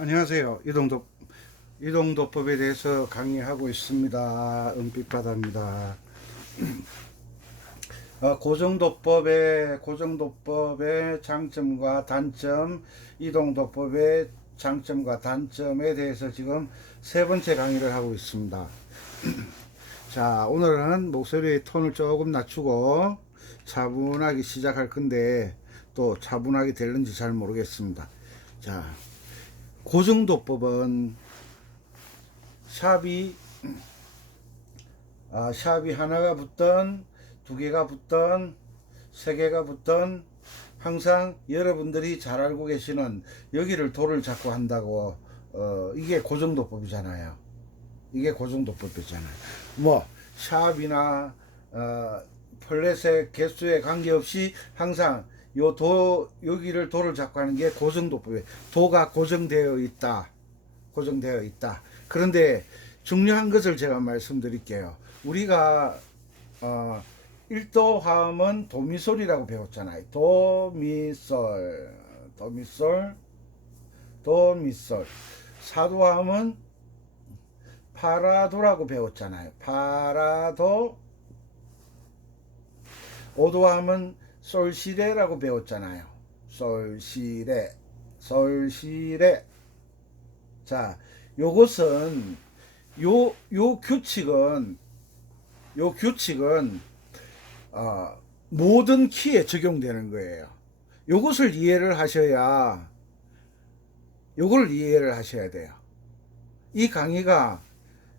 안녕하세요. 이동도법에 대해서 강의하고 있습니다. 은빛바다입니다. 고정도법의 장점과 단점, 이동도법의 장점과 단점에 대해서 지금 세 번째 강의를 하고 있습니다. 자, 오늘은 목소리의 톤을 조금 낮추고 차분하게 시작할 건데 또 차분하게 될는지 잘 모르겠습니다. 자, 고정도법은 샵이 하나가 붙던, 두 개가 붙던, 세 개가 붙던, 항상 여러분들이 잘 알고 계시는 여기를 돌을 잡고 한다고, 이게 고정도법이잖아요. 이게 고정도법이잖아요. 뭐 샵이나 플랫의 개수에 관계없이 항상 여기를 돌을 잡고 하는 게 고정도법이에요. 도가 고정되어 있다. 그런데 중요한 것을 제가 말씀드릴게요. 우리가 1도 화음은 도미솔이라고 배웠잖아요. 도미솔. 4도 화음은 파라도라고 배웠잖아요. 파라도. 5도 화음은 솔시레라고 배웠잖아요. 솔시레. 자, 요것은 요 규칙은 모든 키에 적용되는 거예요. 요것을 이해를 하셔야 돼요. 이 강의가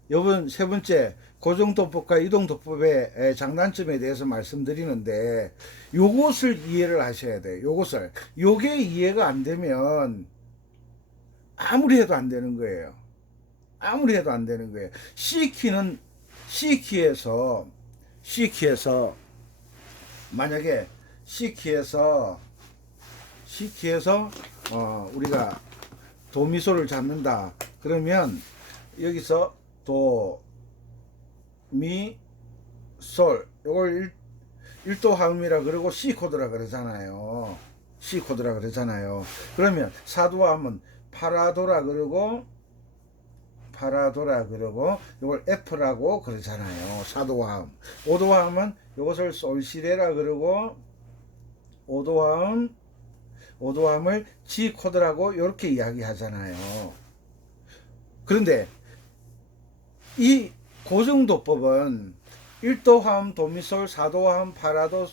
이번 세 번째 고정도법과 이동도법의 장단점에 대해서 말씀드리는데 요것을 이해를 하셔야 돼요. 요게 이해가 안 되면 아무리 해도 안 되는 거예요. C키에서 만약에 C키에서 우리가 도미솔을 잡는다. 그러면 여기서 도, 미, 솔 요걸 1도 화음이라 그러고 C 코드라 그러잖아요. 그러면 4도 화음은 파라도라 그러고 이걸 F라고 그러잖아요. 4도 화음. 5도 화음은 이것을 솔시레라 그러고 5도 화음을 G 코드라고 이렇게 이야기하잖아요. 그런데 이 고정도법은 1도 화음 도미솔, 4도 화음 파라도,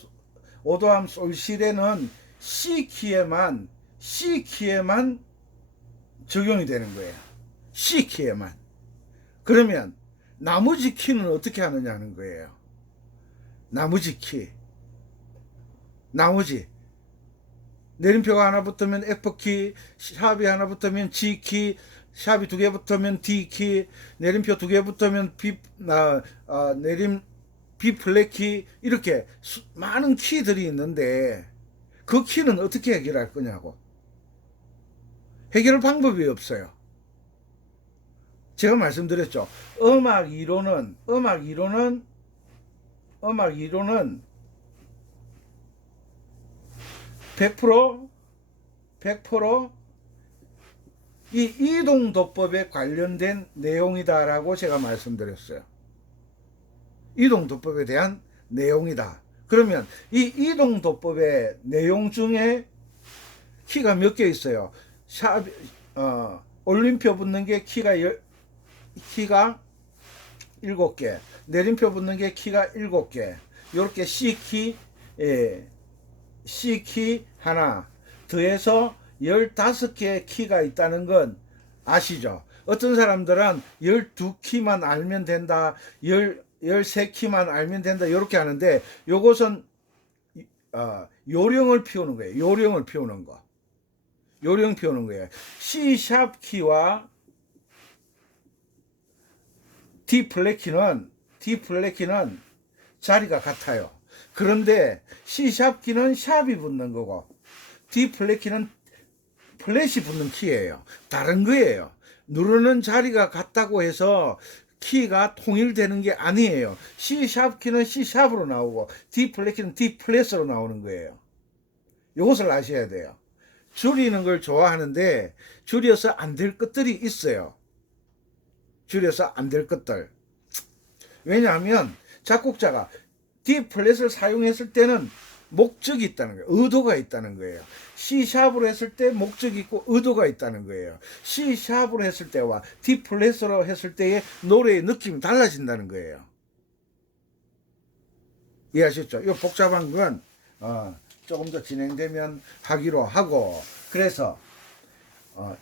5도 화음 솔시레는 C키에만 적용이 되는 거예요. C키에만. 그러면 나머지 키는 어떻게 하느냐는 거예요. 나머지 내림표가 하나 붙으면 F키, 샵이 하나 붙으면 G키, 샵이 두 개 붙으면 D키, 내림표 두 개 붙으면 B 플랫키, 이렇게 많은 키들이 있는데 그 키는 어떻게 해결할 거냐고. 해결 방법이 없어요. 제가 말씀드렸죠. 음악 이론은 100% 이 이동도법에 관련된 내용이다라고 제가 말씀드렸어요. 이동도법에 대한 내용이다. 그러면 이 이동도법의 내용 중에 키가 몇 개 있어요. 올림표 붙는 게 키가 7개, 내림표 붙는 게 키가 7개, 이렇게 C키 하나 더해서 15개의 키가 있다는 건 아시죠? 어떤 사람들은 12키만 알면 된다, 13키만 알면 된다, 이렇게 하는데 요것은 요령을 피우는 거예요. 요령 피우는 거예요. C# 키와 D 플랫키는 자리가 같아요. 그런데 C# 키는 샵이 붙는 거고 D 플랫키는 플랫이 붙는 키예요. 다른 거예요. 누르는 자리가 같다고 해서 키가 통일되는 게 아니에요. C# 키는 C#으로 나오고 D 플랫키는 D 플랫으로 나오는 거예요. 이것을 아셔야 돼요. 줄이는 걸 좋아하는데 줄여서 안 될 것들이 있어요. 줄여서 안 될 것들. 왜냐하면 작곡자가 D 플랫을 사용했을 때는 목적이 있다는 거예요. 의도가 있다는 거예요. C 샵으로 했을 때 목적이 있고 의도가 있다는 거예요. C 샵으로 했을 때와 D 플랫으로 했을 때의 노래의 느낌이 달라진다는 거예요. 이해하셨죠? 이 복잡한 건 조금 더 진행되면 하기로 하고, 그래서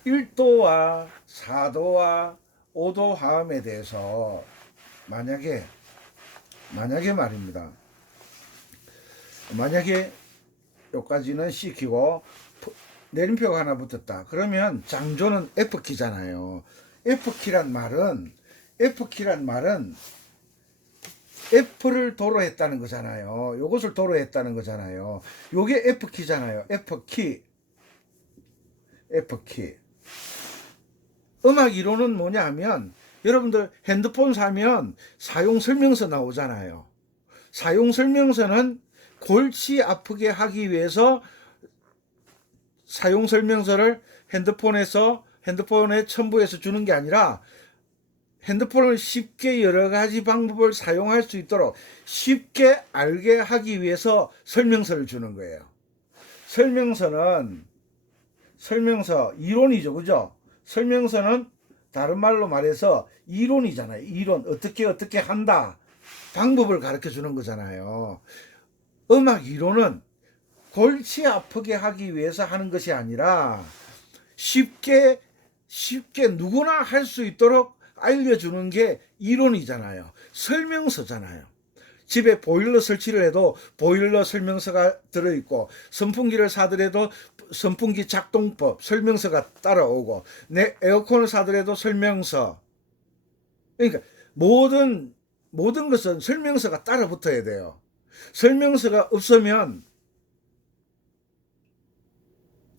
1도와 4도와 5도 화음에 대해서 만약에 말입니다. 만약에 여기까지는 C 키고 내림표가 하나 붙었다. 그러면 장조는 F 키잖아요. F 키란 말은 F를 도로 했다는 거잖아요. 요것을 도로 했다는 거잖아요. 요게 F 키잖아요. F 키. 음악 이론은 뭐냐 하면, 여러분들 핸드폰 사면 사용 설명서 나오잖아요. 사용 설명서는 골치 아프게 하기 위해서 사용 설명서를 핸드폰에 첨부해서 주는 게 아니라, 핸드폰을 쉽게 여러 가지 방법을 사용할 수 있도록 쉽게 알게 하기 위해서 설명서를 주는 거예요. 설명서 이론이죠, 그죠? 설명서는 다른 말로 말해서 이론이잖아요. 이론, 어떻게 한다, 방법을 가르쳐 주는 거잖아요. 음악 이론은 골치 아프게 하기 위해서 하는 것이 아니라 쉽게 누구나 할 수 있도록 알려주는 게 이론이잖아요. 설명서잖아요. 집에 보일러 설치를 해도 보일러 설명서가 들어있고, 선풍기를 사더라도 선풍기 작동법 설명서가 따라오고, 내 에어컨을 사더라도 설명서. 그러니까 모든 것은 설명서가 따라 붙어야 돼요. 설명서가 없으면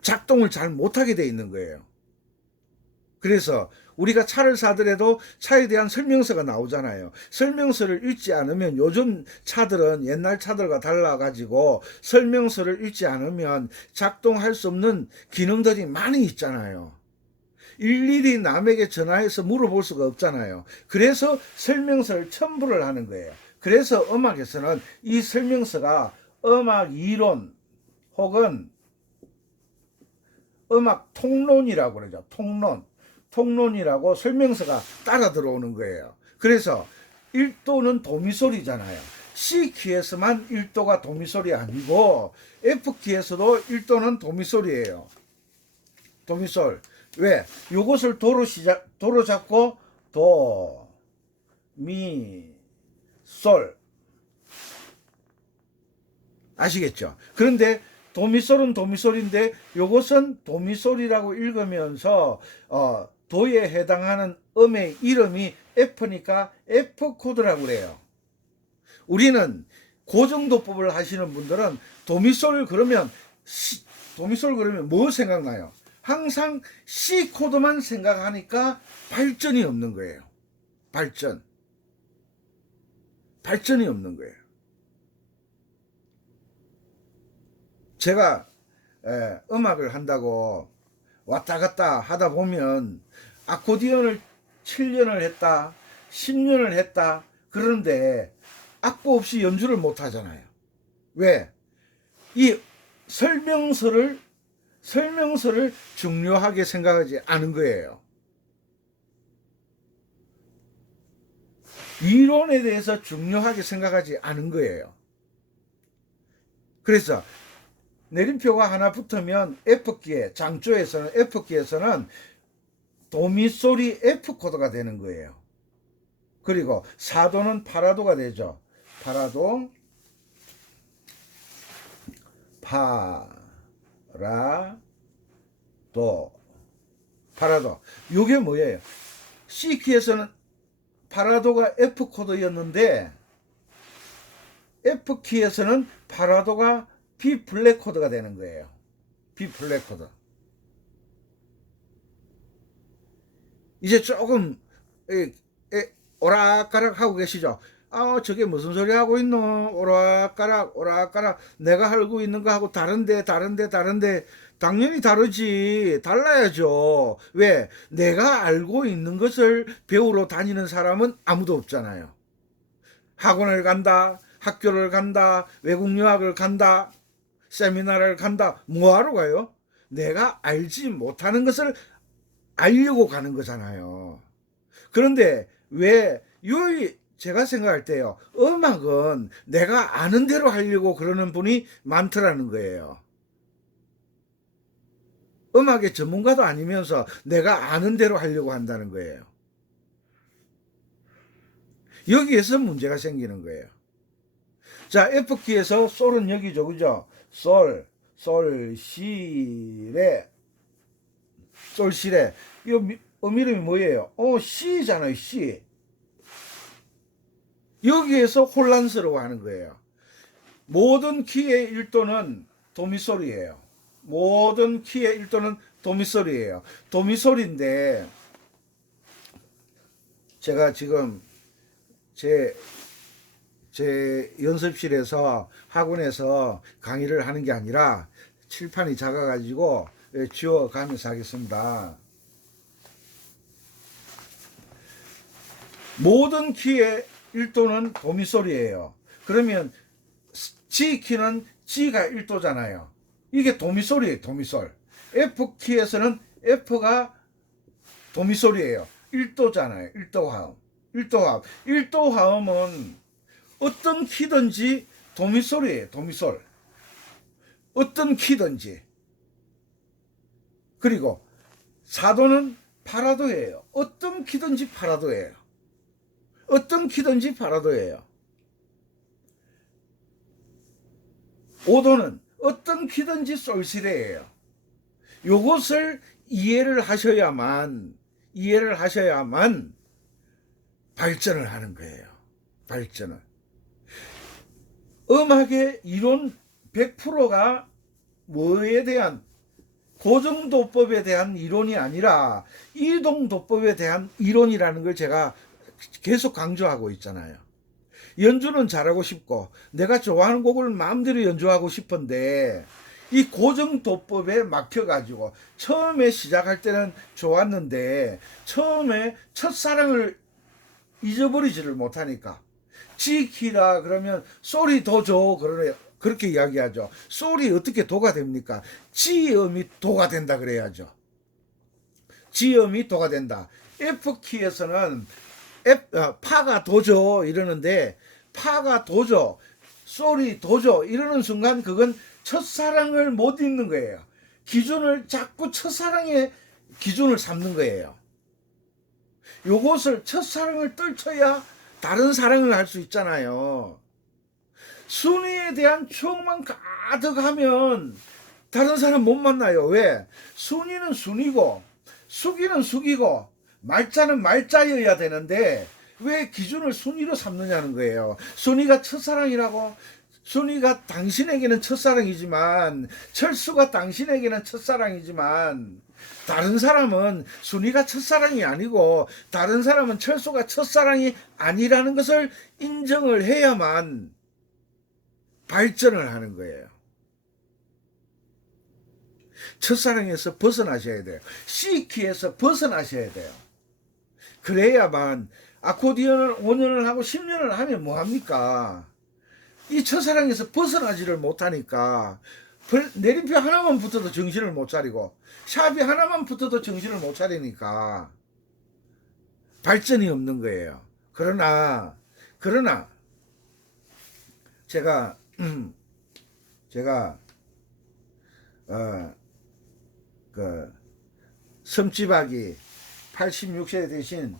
작동을 잘 못하게 돼 있는 거예요. 그래서 우리가 차를 사더라도 차에 대한 설명서가 나오잖아요. 설명서를 읽지 않으면, 요즘 차들은 옛날 차들과 달라가지고 설명서를 읽지 않으면 작동할 수 없는 기능들이 많이 있잖아요. 일일이 남에게 전화해서 물어볼 수가 없잖아요. 그래서 설명서를 첨부를 하는 거예요. 그래서 음악에서는 이 설명서가 음악 이론 혹은 음악 통론이라고 그러죠. 통론이라고 설명서가 따라 들어오는 거예요. 그래서 1도는 도미솔이잖아요. C키에서만 1도가 도미솔이 아니고 F키에서도 1도는 도미솔이에요. 도미솔. 왜? 요것을 도로 잡고 도, 미, 솔. 아시겠죠? 그런데 도미솔은 도미솔인데 요것은 도미솔이라고 읽으면서 도에 해당하는 음의 이름이 F니까 F 코드라고 그래요. 우리는 고정도법을 하시는 분들은 도미솔 그러면 뭐 생각나요? 항상 C 코드만 생각하니까 발전이 없는 거예요. 발전이 없는 거예요. 제가 음악을 한다고 왔다 갔다 하다 보면 아코디언을 7년을 했다, 10년을 했다, 그런데 악보 없이 연주를 못 하잖아요. 왜? 이 설명서를 중요하게 생각하지 않은 거예요. 이론에 대해서 중요하게 생각하지 않은 거예요. 그래서 내림표가 하나 붙으면 F키에, 장조에서는 F키에서는 도미솔이 F 코드가 되는 거예요. 그리고 4도는 파라도가 되죠. 파라도, 파라도. 이게 뭐예요? C키에서는 파라도가 F 코드였는데 F키에서는 파라도가 B 플랫 코드가 되는 거예요. B 플랫 코드. 이제 조금 오락가락 하고 계시죠? 아, 저게 무슨 소리 하고 있노? 오락가락, 오락가락. 내가 알고 있는 거하고 다른데. 당연히 다르지. 달라야죠. 왜? 내가 알고 있는 것을 배우러 다니는 사람은 아무도 없잖아요. 학원을 간다, 학교를 간다, 외국 유학을 간다, 세미나를 간다. 뭐하러 가요? 내가 알지 못하는 것을 알려고 가는 거잖아요. 그런데 왜 제가 생각할 때요. 음악은 내가 아는 대로 하려고 그러는 분이 많더라는 거예요. 음악의 전문가도 아니면서 내가 아는 대로 하려고 한다는 거예요. 여기에서 문제가 생기는 거예요. 자, F키에서 솔은 여기죠. 그죠? 시레. 이 이름이 뭐예요? C잖아요, C. 여기에서 혼란스러워 하는 거예요. 모든 키의 1도는 도미솔이에요. 모든 키의 1도는 도미솔이에요. 도미솔인데, 제가 지금 제 연습실에서 학원에서 강의를 하는 게 아니라 칠판이 작아가지고 지워가면서 하겠습니다. 모든 키의 1도는 도미솔이에요. 그러면 G키는 G가 1도잖아요. 이게 도미솔이에요. 도미솔. F키에서는 F가 도미솔이에요. 1도잖아요. 1도 화음. 1도 화음. 1도 화음은 어떤 키든지 도미솔이에요. 도미솔. 어떤 키든지. 그리고 4도는 파라도예요. 어떤 키든지 파라도예요. 어떤 키든지 파라도예요. 5도는 어떤 키든지 솔시레예요. 요것을 이해를 하셔야만 발전을 하는 거예요. 발전을. 음악의 이론 100%가 뭐에 대한 고정도법에 대한 이론이 아니라 이동도법에 대한 이론이라는 걸 제가 계속 강조하고 있잖아요. 연주는 잘하고 싶고 내가 좋아하는 곡을 마음대로 연주하고 싶은데 이 고정도법에 막혀가지고 처음에 시작할 때는 좋았는데 처음에 첫사랑을 잊어버리지를 못하니까 G키라 그러면 솔이 더 줘 그러네요. 그렇게 이야기하죠. 솔이 어떻게 도가 됩니까? G음이 도가 된다 그래야죠. G음이 도가 된다. F키에서는 파가 도죠 이러는데 파가 도죠 솔이 도죠 이러는 순간 그건 첫사랑을 못 잊는 거예요. 기준을 자꾸 첫사랑의 기준을 삼는 거예요. 요것을 첫사랑을 떨쳐야 다른 사랑을 할 수 있잖아요. 순위에 대한 추억만 가득하면 다른 사람 못 만나요. 왜? 순위는 순위고 숙이는 숙이고 말자는 말자여야 되는데 왜 기준을 순위로 삼느냐는 거예요. 순위가 첫사랑이라고. 순위가 당신에게는 첫사랑이지만 철수가 당신에게는 첫사랑이지만 다른 사람은 순위가 첫사랑이 아니고 다른 사람은 철수가 첫사랑이 아니라는 것을 인정을 해야만 발전을 하는 거예요. 첫사랑에서 벗어나셔야 돼요. C키에서 벗어나셔야 돼요. 그래야만 아코디언을 5년을 하고 10년을 하면 뭐합니까? 이 첫사랑에서 벗어나지를 못하니까 내림표 하나만 붙어도 정신을 못 차리고 샵이 하나만 붙어도 정신을 못 차리니까 발전이 없는 거예요. 그러나 제가 섬지박이 86세 대신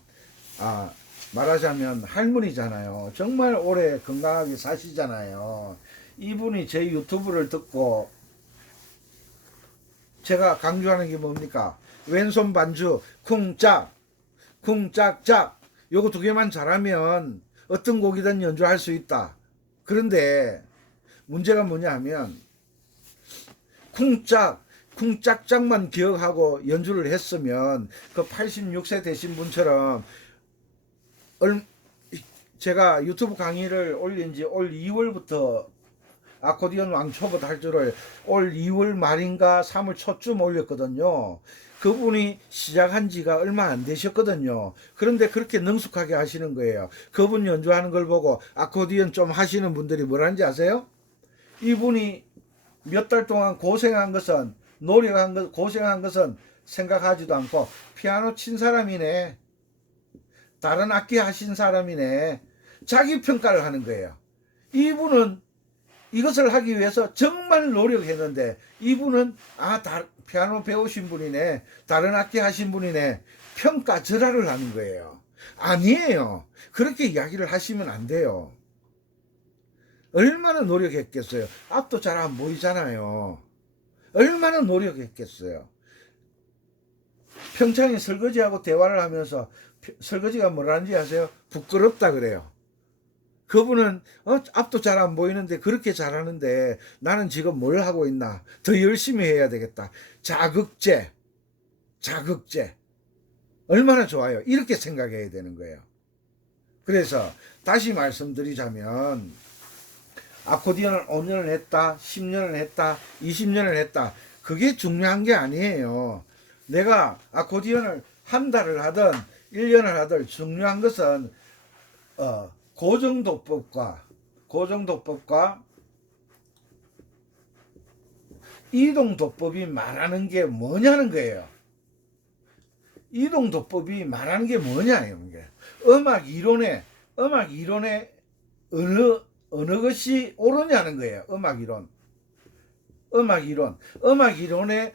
말하자면 할머니잖아요. 정말 오래 건강하게 사시잖아요. 이분이 제 유튜브를 듣고 제가 강조하는 게 뭡니까? 왼손 반주 쿵짝 쿵짝짝 요거 두 개만 잘하면 어떤 곡이든 연주할 수 있다. 그런데 문제가 뭐냐 하면 쿵짝짝만 기억하고 연주를 했으면 그 86세 되신 분처럼 제가 유튜브 강의를 올린 지 올 2월부터 아코디언 왕초보 탈주를 올 2월 말인가 3월 초쯤 올렸거든요. 그분이 시작한 지가 얼마 안 되셨거든요. 그런데 그렇게 능숙하게 하시는 거예요. 그분 연주하는 걸 보고 아코디언 좀 하시는 분들이 뭐라는지 아세요? 이분이 몇 달 동안 고생한 것은, 노력한 것, 고생한 것은 생각하지도 않고 피아노 친 사람이네, 다른 악기 하신 사람이네, 자기 평가를 하는 거예요. 이분은 이것을 하기 위해서 정말 노력했는데, 이분은 피아노 배우신 분이네, 다른 악기 하신 분이네, 평가절하를 하는 거예요. 아니에요. 그렇게 이야기를 하시면 안 돼요. 얼마나 노력했겠어요. 앞도 잘 안 보이잖아요. 얼마나 노력했겠어요. 평창에 설거지하고 대화를 하면서 설거지가 뭐라는지 아세요? 부끄럽다 그래요. 그분은 앞도 잘 안 보이는데 그렇게 잘하는데 나는 지금 뭘 하고 있나? 더 열심히 해야 되겠다. 자극제. 얼마나 좋아요. 이렇게 생각해야 되는 거예요. 그래서 다시 말씀드리자면, 아코디언을 5년을 했다, 10년을 했다, 20년을 했다, 그게 중요한 게 아니에요. 내가 아코디언을 한 달을 하든 1년을 하든 중요한 것은 고정도법과 이동도법이 말하는 게 뭐냐는 거예요. 이동도법이 말하는 게 뭐냐예요. 이게 음악 이론에 어느 것이 옳으냐는 거예요. 음악 이론에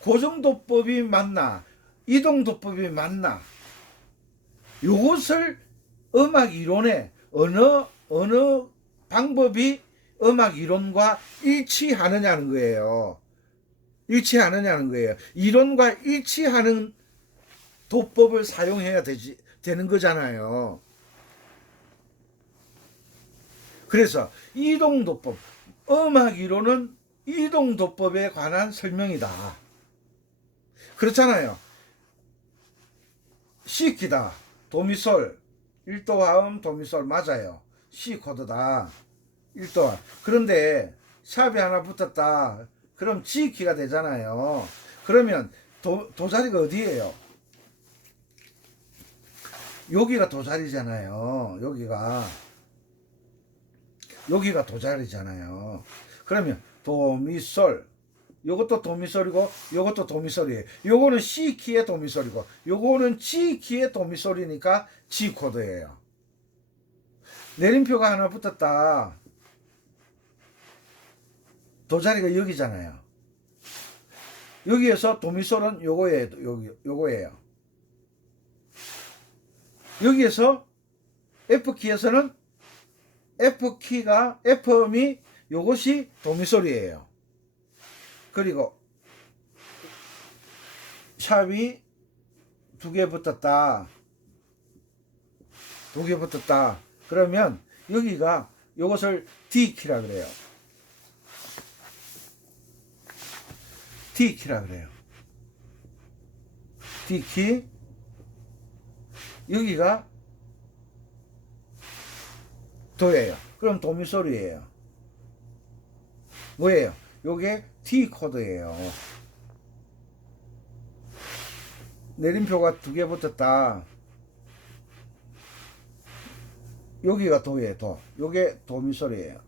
고정도법이 맞나, 이동도법이 맞나, 요것을 음악 이론에 어느 방법이 음악 이론과 일치하느냐는 거예요. 이론과 일치하는 도법을 사용해야 되는 거잖아요. 그래서 이동도법, 음악 이론은 이동도법에 관한 설명이다. 그렇잖아요. C키다, 도미솔, 1도 화음 도미솔 맞아요. C 코드다. 1도 화음. 그런데 샵이 하나 붙었다. 그럼 G키가 되잖아요. 그러면 도자리가 어디예요? 여기가 도자리잖아요. 여기가 도자리잖아요. 그러면 도미솔, 요것도 도미솔이고 요것도 도미솔이에요. 요거는 C키의 도미솔이고 요거는 G키의 도미솔이니까 G 코드예요. 내림표가 하나 붙었다. 도자리가 여기잖아요. 여기에서 도미솔은 요거예요. 여기에서 F키에서는 F음이 요것이 도미솔이에요. 그리고 샵이 두 개 붙었다. 그러면 여기가 요것을 D키라 그래요. D키. 여기가 도예요. 그럼 도미솔이에요. 뭐예요? 요게 D 코드예요. 내림표가 두 개 붙었다. 여기가 도예요. 도. 요게 도미솔이에요.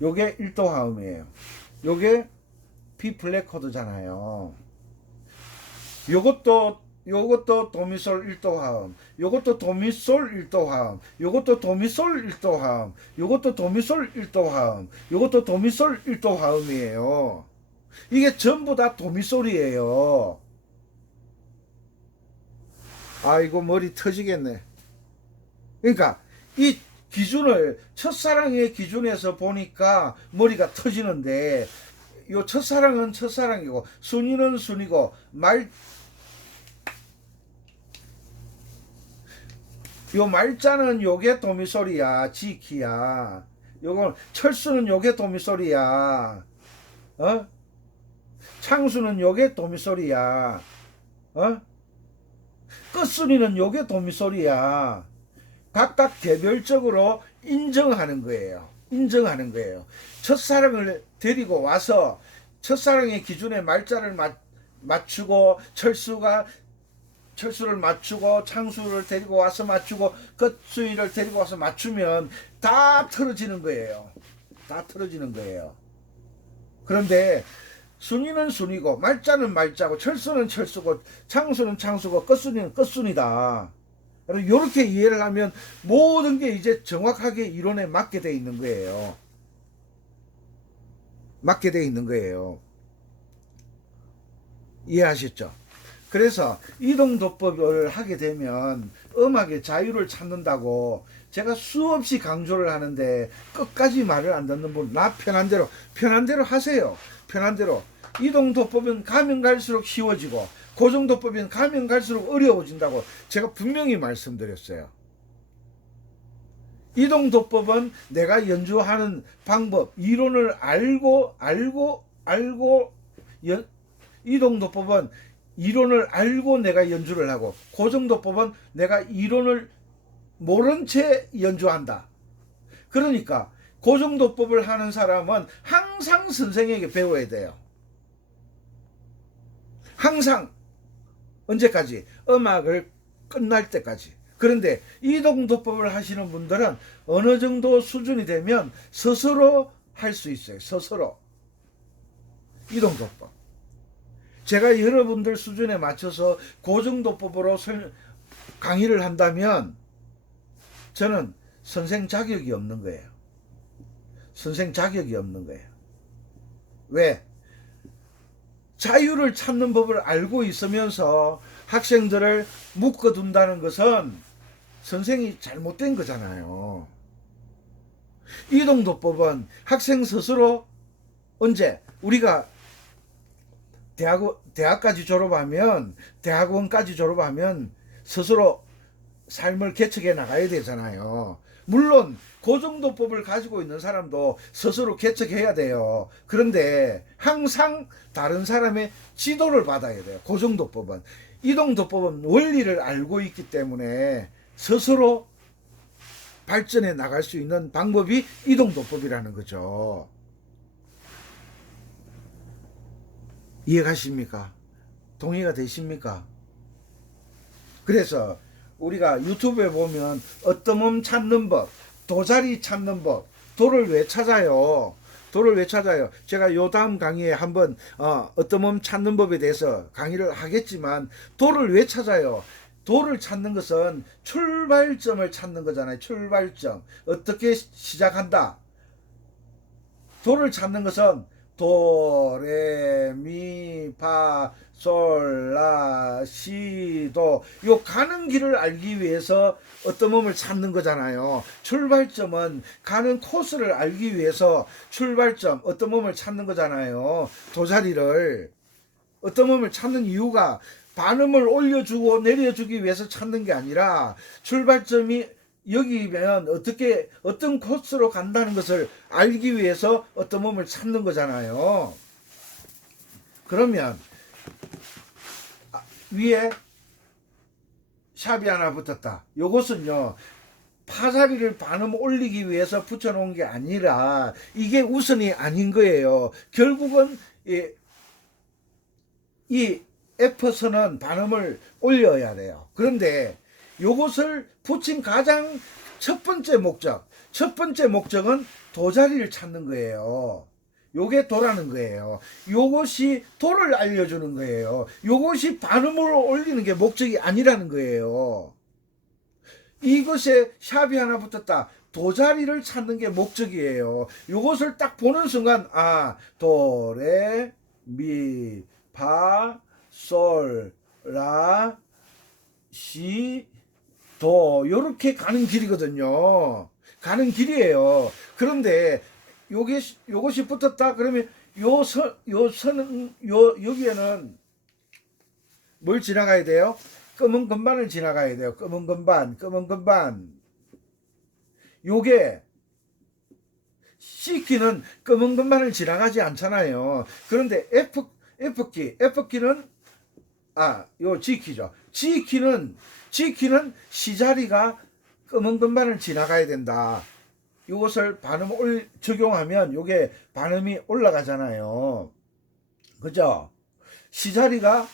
요게 1도 화음이에요. 요게 B 플랫 코드잖아요. 요것도 도미솔 1도 화음, 요것도 도미솔 1도 화음, 요것도 도미솔 1도 화음, 요것도 도미솔 1도 화음, 요것도 도미솔 1도 화음이에요. 이게 전부 다 도미솔이에요. 아이고 머리 터지겠네. 그러니까 이 기준을, 첫사랑의 기준에서 보니까 머리가 터지는데, 요 첫사랑은 첫사랑이고 순위는 순위고 요 말자는 요게 도미솔이야. G키야. 요건 철수는 요게 도미솔이야. 창수는 요게 도미솔이야. 끝순위는 요게 도미솔이야. 각각 개별적으로 인정하는 거예요. 인정하는 거예요. 첫사랑을 데리고 와서 첫사랑의 기준에 말자를 맞추고 철수를 맞추고 창수를 데리고 와서 맞추고 끝순위를 데리고 와서 맞추면 다 틀어지는 거예요. 다 틀어지는 거예요. 그런데 순위는 순위고 말자는 말자고 철수는 철수고 창수는 창수고 끝순위는 끝순위다. 이렇게 이해를 하면 모든 게 이제 정확하게 이론에 맞게 돼 있는 거예요. 맞게 돼 있는 거예요. 이해하셨죠? 그래서 이동도법을 하게 되면 음악의 자유를 찾는다고 제가 수없이 강조를 하는데 끝까지 말을 안 듣는 분, 나 편한 대로 하세요. 편한 대로. 이동도법은 가면 갈수록 쉬워지고 고정도법은 가면 갈수록 어려워진다고 제가 분명히 말씀드렸어요. 이동도법은 내가 연주하는 방법, 이론을 알고 이동도법은 이론을 알고 내가 연주를 하고 고정도법은 내가 이론을 모른 채 연주한다. 그러니까 고정도법을 하는 사람은 항상 선생에게 배워야 돼요. 항상. 언제까지? 음악을 끝날 때까지. 그런데 이동도법을 하시는 분들은 어느 정도 수준이 되면 스스로 할 수 있어요. 스스로. 이동도법. 제가 여러분들 수준에 맞춰서 고정도법으로 강의를 한다면 저는 선생 자격이 없는 거예요. 선생 자격이 없는 거예요. 왜? 자유를 찾는 법을 알고 있으면서 학생들을 묶어둔다는 것은 선생이 잘못된 거잖아요. 이동도법은 학생 스스로 언제 우리가 대학까지 졸업하면 대학원까지 졸업하면 스스로 삶을 개척해 나가야 되잖아요. 물론 고정도법을 가지고 있는 사람도 스스로 개척해야 돼요. 그런데 항상 다른 사람의 지도를 받아야 돼요. 고정도법은. 이동도법은 원리를 알고 있기 때문에 스스로 발전해 나갈 수 있는 방법이 이동도법이라는 거죠. 이해가십니까? 동의가 되십니까? 그래서 우리가 유튜브에 보면 어떠mom찾는 법, 도자리 찾는 법, 도를 왜 찾아요? 도를 왜 찾아요? 제가 요 다음 강의에 한번 어떠mom 찾는 법에 대해서 강의를 하겠지만 도를 왜 찾아요? 도를 찾는 것은 출발점을 찾는 거잖아요. 출발점. 어떻게 시작한다? 도를 찾는 것은 도, 레, 미, 파, 솔, 라, 시, 도. 요 가는 길을 알기 위해서 어떠mom을 찾는 거잖아요. 출발점은 가는 코스를 알기 위해서 출발점, 어떠mom을 찾는 거잖아요. 도자리를. 어떠mom을 찾는 이유가 반음을 올려주고 내려주기 위해서 찾는 게 아니라 출발점이 여기면 어떤 코스로 간다는 것을 알기 위해서 어떠mom을 찾는 거잖아요. 그러면 위에 샵이 하나 붙었다. 요것은요, 파자리를 반음 올리기 위해서 붙여놓은 게 아니라 이게 우선이 아닌 거예요. 결국은 이 F선은 반음을 올려야 돼요. 그런데 요것을 붙인 가장 첫 번째 목적은 도자리를 찾는 거예요. 요게 도라는 거예요. 요것이 도를 알려주는 거예요. 요것이 반음을 올리는 게 목적이 아니라는 거예요. 이것에 샵이 하나 붙었다. 도자리를 찾는 게 목적이에요. 요것을 딱 보는 순간 도, 레, 미, 파, 솔, 라, 시, 도 요렇게 가는 길이거든요. 가는 길이에요. 그런데 요것이 붙었다 그러면 요선은 여기에는 뭘 지나가야 돼요? 검은 건반을 지나가야 돼요. 검은 건반. 요게 C키는 검은 건반을 지나가지 않잖아요. 그런데 F키는 요 G키죠. G키는 C자리가 검은 건반을 지나가야 된다. 이것을 반음 적용하면 요게 반음이 올라가잖아요. 그죠? C자리가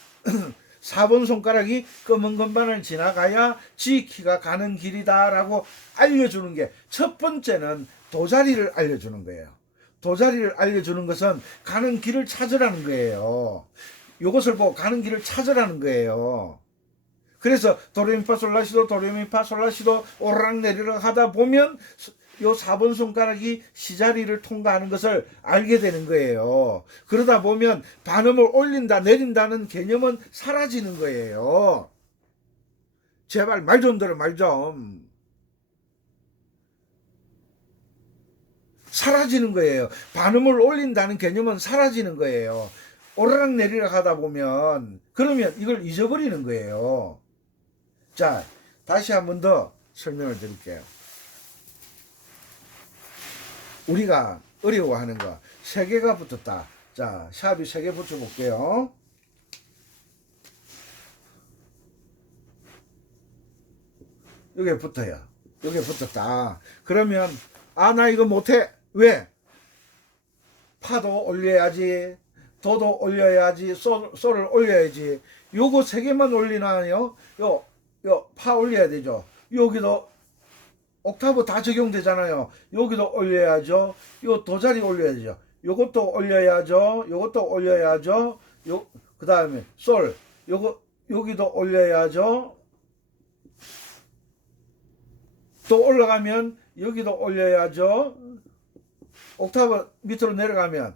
4번 손가락이 검은 건반을 지나가야 G키가 가는 길이다 라고 알려주는 게, 첫 번째는 도자리를 알려주는 거예요. 도자리를 알려주는 것은 가는 길을 찾으라는 거예요. 요것을 보고 가는 길을 찾으라는 거예요. 그래서 도레미파솔라시도 도레미파솔라시도 오르락내리락 하다 보면 요 4번 손가락이 C자리를 통과하는 것을 알게 되는 거예요. 그러다 보면 반음을 올린다 내린다는 개념은 사라지는 거예요. 제발 말 좀 들어, 말 좀. 사라지는 거예요. 반음을 올린다는 개념은 사라지는 거예요. 오르락내리락 하다 보면, 그러면 이걸 잊어버리는 거예요. 자, 다시 한 번 더 설명을 드릴게요. 우리가 어려워하는 거 3개가 붙었다. 자, 샵이 3개 붙여볼게요. 여기에 붙어요. 여기에 붙었다. 그러면 나 이거 못해. 왜? 파도 올려야지, 도도 올려야지, 솔을 올려야지. 요거 3개만 올리나요? 파 올려야 되죠. 여기도 옥타브 다 적용되잖아요. 여기도 올려야죠. 요 도자리 올려야죠. 요것도 올려야죠. 요것도 올려야죠. 그 다음에 솔, 여기도 올려야죠. 또 올라가면 여기도 올려야죠. 옥타브 밑으로 내려가면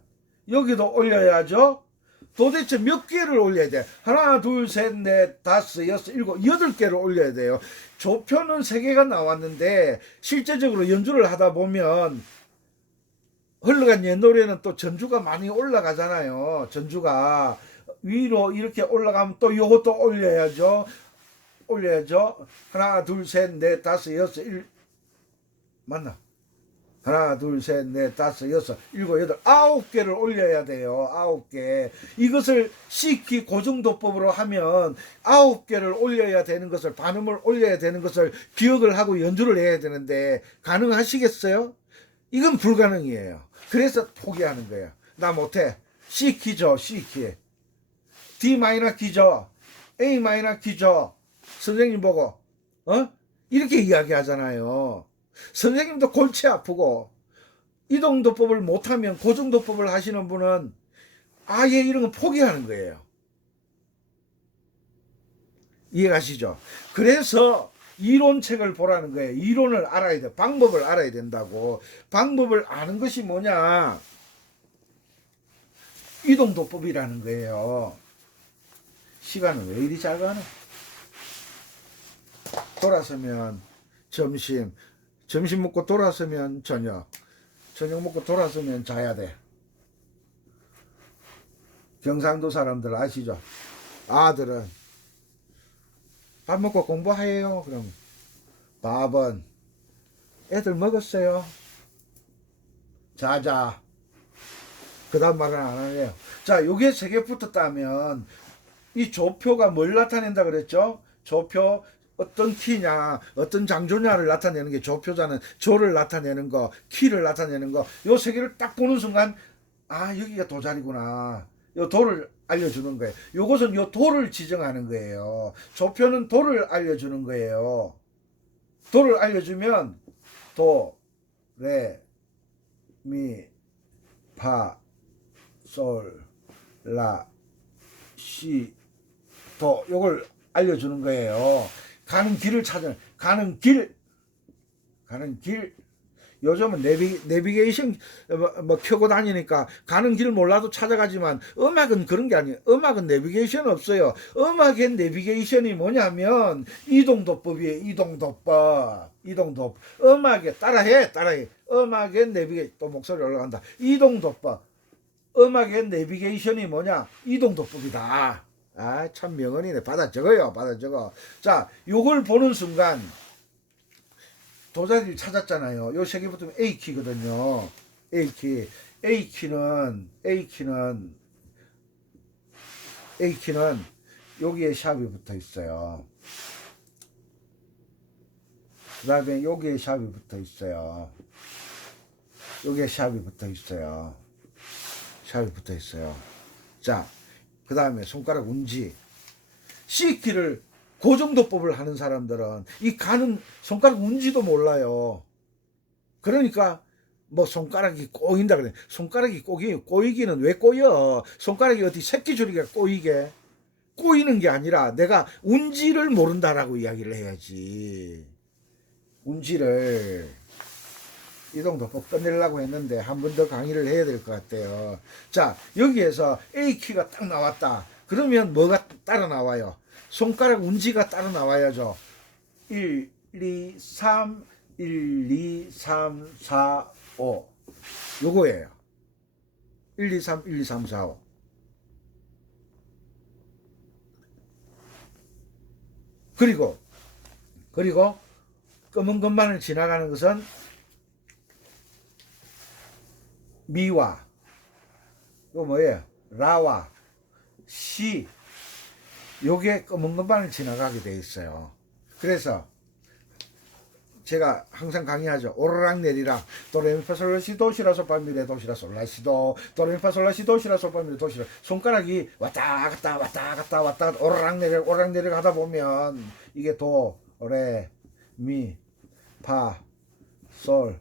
여기도 올려야죠. 도대체 몇 개를 올려야 돼? 하나, 둘, 셋, 넷, 다섯, 여섯, 일곱, 8개를 올려야 돼요. 조표는 3개가 나왔는데 실제적으로 연주를 하다 보면 흘러간 옛 노래는 또 전주가 많이 올라가잖아요. 전주가 위로 이렇게 올라가면 또 요것도 올려야죠. 하나, 둘, 셋, 넷, 다섯, 여섯, 맞나? 하나, 둘, 셋, 넷, 다섯, 여섯, 일곱, 여덟, 9개를 올려야 돼요. 9개. 이것을 C키 고정도법으로 하면 9개를 올려야 되는 것을, 반음을 올려야 되는 것을 기억을 하고 연주를 해야 되는데, 가능하시겠어요? 이건 불가능이에요. 그래서 포기하는 거예요. 나 못해. C키죠, C키. D 마이너 키죠. A 마이너 키죠. 선생님 보고, 이렇게 이야기하잖아요. 선생님도 골치 아프고, 이동도법을 못하면 고정도법을 하시는 분은 아예 이런 거 포기하는 거예요. 이해가시죠? 그래서 이론책을 보라는 거예요. 이론을 알아야 돼. 방법을 알아야 된다고. 방법을 아는 것이 뭐냐? 이동도법이라는 거예요. 시간은 왜 이리 잘 가나? 돌아서면 점심 먹고 돌아서면 저녁 먹고 돌아서면 자야 돼. 경상도 사람들 아시죠? 아들은 밥 먹고 공부해요. 그럼 밥은 애들 먹었어요. 자자. 그 다음 말은 안 하네요. 자, 요게 3개 붙었다면 이 조표가 뭘 나타낸다 그랬죠? 조표 어떤 키냐, 어떤 장조냐를 나타내는 게 조표자는, 조를 나타내는 거, 키를 나타내는 거, 요 3개를 딱 보는 순간, 여기가 도자리구나. 요 도를 알려주는 거예요. 요것은 요 도를 지정하는 거예요. 조표는 도를 알려주는 거예요. 도를 알려주면, 도, 레, 미, 파, 솔, 라, 시, 도, 요걸 알려주는 거예요. 가는 길을 찾는, 가는 길. 요즘은 내비게이션 켜고 다니니까 가는 길 몰라도 찾아가지만, 음악은 그런 게 아니에요. 음악은 내비게이션 없어요. 음악의 내비게이션이 뭐냐면 이동도법이에요. 이동도법. 음악에 따라해. 음악의 내비게이션. 또 목소리 올라간다. 이동도법. 음악의 내비게이션이 뭐냐? 이동도법이다. 참 명언이네. 받아 적어요. 자, 요걸 보는 순간 도자리를 찾았잖아요. 요 3개 붙으면 A키거든요. A키는 여기에 샵이 붙어 있어요. 그 다음에 여기에 샵이 붙어 있어요. 여기에 샵이 붙어 있어요. 샵이 붙어 있어요. 자, 그 다음에 손가락 운지. C키를 고정도법을 하는 사람들은 이 가는 손가락 운지도 몰라요. 그러니까 뭐 손가락이 꼬인다 그래. 손가락이 꼬이기는 왜 꼬여? 손가락이 어디 새끼줄기가 꼬이게? 꼬이는 게 아니라 내가 운지를 모른다라고 이야기를 해야지. 운지를 이동도법 끝내려고 했는데 한 번 더 강의를 해야 될 것 같아요. 자, 여기에서 A키가 딱 나왔다. 그러면 뭐가 따라 나와요? 손가락 운지가 따라 나와야죠. 1, 2, 3, 1, 2, 3, 4, 5. 요거예요. 1, 2, 3, 1, 2, 3, 4, 5. 그리고 검은 것만을 지나가는 것은 미와, 이거 뭐예요? 라와, 시, 요게 검은 것만을 지나가게 돼 있어요. 그래서 제가 항상 강의하죠. 오르락 내리락 도레미파솔라시 도시라 솔파미레 도시라 솔라시도 도레미파솔라시 도시라 솔파미레 도시라. 손가락이 왔다 갔다 왔다 갔다 왔다 오르락 내리락 하다 보면 이게 도, 레, 미, 파, 솔,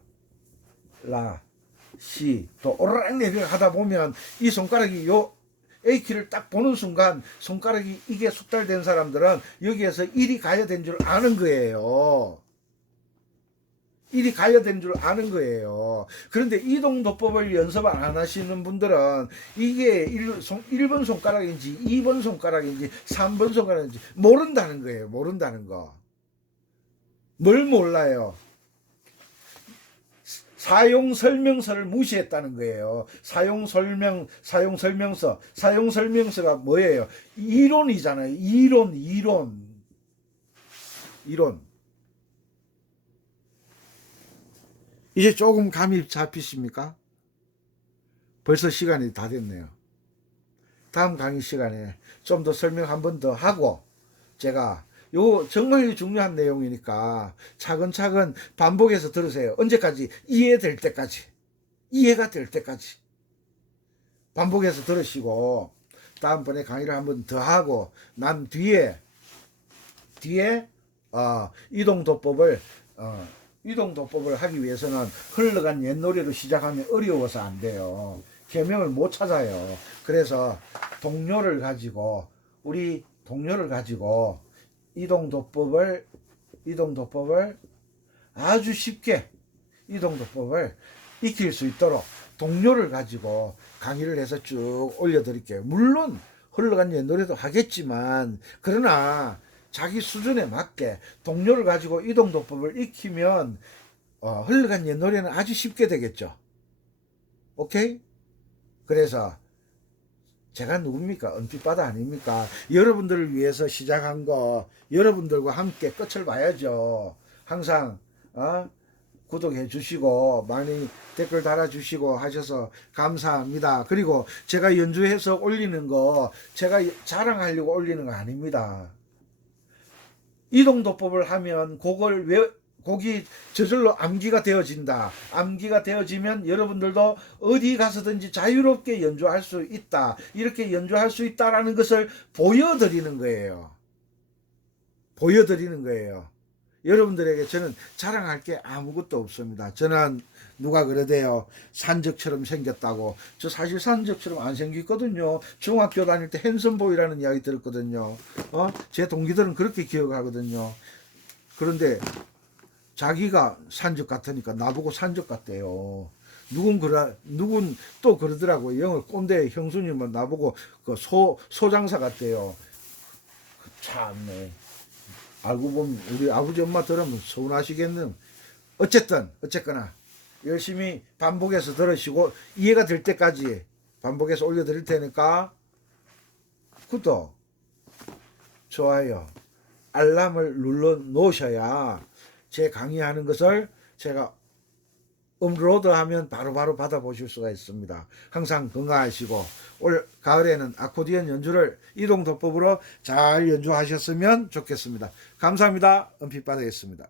라, 시, 도 오르락 내리락 하다 보면 이 손가락이 요 A키를 딱 보는 순간 손가락이 이게 숙달된 사람들은 여기에서 1이 가야 된 줄 아는 거예요. 1이 가야 되는 줄 아는 거예요. 그런데 이동도법을 연습 안 하시는 분들은 이게 1번 손가락인지 2번 손가락인지 3번 손가락인지 모른다는 거예요. 모른다는 거. 뭘 몰라요? 사용 설명서를 무시했다는 거예요. 사용 설명서가 뭐예요? 이론이잖아요. 이론. 이제 조금 감이 잡히십니까? 벌써 시간이 다 됐네요. 다음 강의 시간에 좀 더 설명 한 번 더 하고, 제가 요 정말 중요한 내용이니까 차근차근 반복해서 들으세요. 언제까지? 이해될 때까지. 이해가 될 때까지. 반복해서 들으시고, 다음번에 강의를 한 번 더 하고, 난 뒤에, 이동도법을 하기 위해서는 흘러간 옛놀이로 시작하면 어려워서 안 돼요. 개명을 못 찾아요. 그래서 우리 동료를 가지고 이동도법을 아주 쉽게 이동도법을 익힐 수 있도록 동료를 가지고 강의를 해서 쭉 올려드릴게요. 물론 흘러간 옛놀이도 하겠지만, 그러나 자기 수준에 맞게 동료를 가지고 이동도법을 익히면 흘러간 옛놀이는 아주 쉽게 되겠죠. 오케이? 그래서 제가 누굽니까? 은빛바다 아닙니까? 여러분들을 위해서 시작한 거 여러분들과 함께 끝을 봐야죠. 항상 구독해 주시고 많이 댓글 달아주시고 하셔서 감사합니다. 그리고 제가 연주해서 올리는 거 제가 자랑하려고 올리는 거 아닙니다. 이동도법을 하면 곡이 저절로 암기가 되어진다. 암기가 되어지면 여러분들도 어디 가서든지 자유롭게 연주할 수 있다. 이렇게 연주할 수 있다라는 것을 보여드리는 거예요. 여러분들에게 저는 자랑할 게 아무것도 없습니다. 저는 누가 그러대요. 산적처럼 생겼다고. 저 사실 산적처럼 안 생겼거든요. 중학교 다닐 때 핸섬보이라는 이야기 들었거든요. 제 동기들은 그렇게 기억하거든요. 그런데 자기가 산적 같으니까 나보고 산적 같대요. 누군 또 그러더라고요. 영어 꼰대 형수님은 나보고 그 소장사 같대요. 참네. 알고 보면 우리 아버지 엄마 들으면 서운하시겠는. 어쨌거나 열심히 반복해서 들으시고 이해가 될 때까지 반복해서 올려드릴 테니까 구독, 좋아요, 알람을 눌러 놓으셔야 제 강의하는 것을 제가 음로드 하면 바로바로 받아보실 수가 있습니다. 항상 건강하시고 올 가을에는 아코디언 연주를 이동도법으로 잘 연주하셨으면 좋겠습니다. 감사합니다. 은빛바다였습니다.